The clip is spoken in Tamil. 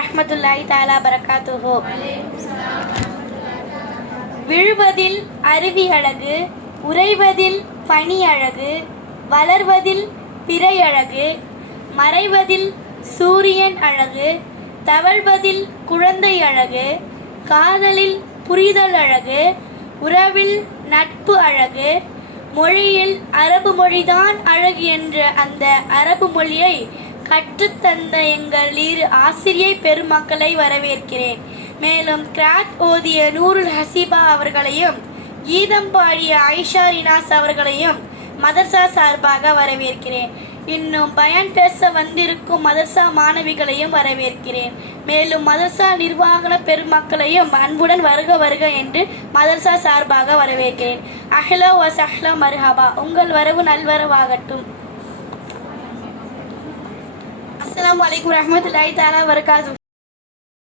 வரஹ்மத்துல்லாஹி தஆலா பரகாத்துஹு. விழுவதில் அருவி அழகு, உறைவதில் பனி அழகு, வளர்வதில் பிறை அழகு, மறைவதில் சூரியன் அழகு, தவழ்வதில் குழந்தை அழகு, காதலில் புரிதல் அழகு, உறவில் நட்பு அழகு, மொழியில் அரபு மொழிதான் அழகு என்ற அந்த அரபு மொழியை கற்றுத்தந்த எங்கள் இரு ஆசிரியை பெருமக்களை வரவேற்கிறேன். மேலும் கிராத் ஓதிய நூருல் ஹசீபா அவர்களையும் கீதம் பாடிய ஆயிஷா ரினாஸ் அவர்களையும் மதர்சா சார்பாக வரவேற்கிறேன். இன்னும் பயான் பேச வந்திருக்கும் மதர்சா மாணவிகளையும் வரவேற்கிறேன். மேலும் மதர்சா நிர்வாக பெருமக்களையும் அன்புடன் வருக வருக என்று மதர்சா சார்பாக வரவேற்கிறேன். அஹ்லா வ சஹ்லா மர்ஹபா. உங்கள் வரவு நல்வரவாகட்டும். அஸ்ஸலாமு அலைக்கும் வரஹ்மத்துல்லாஹி தஆலா வபரகாத்துஹு.